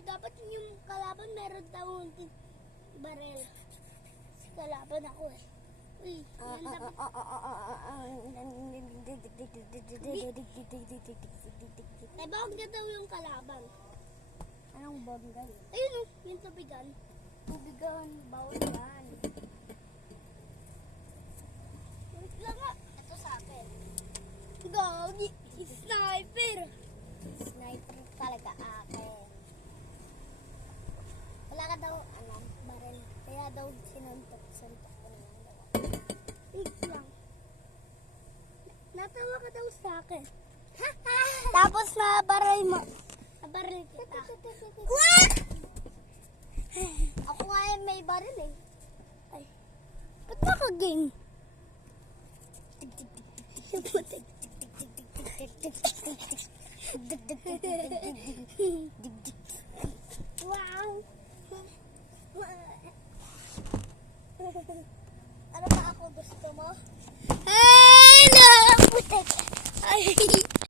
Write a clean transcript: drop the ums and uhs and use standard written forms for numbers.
Uy, dapat yung kalaban meron daw barel. Si kalaban ako eh. Uy, yan dapat. Ay, bongga daw yung kalaban. Anong bongga yun? Ayun o, yung tubigan. Tubigan, bawal yan. Wait lang nga. Ito sa akin. Gagi, sniper. Sniper talaga akin. Wala ka daw, baril. Kaya daw sinuntok ko na lang daw. Wait lang. Natawa ka daw sa akin. Tapos nabaray mo. Nabaril kita. What? Ako nga yung may baril eh. Ay, ba't naka-game? Wow! Ano ba ako gusto mo?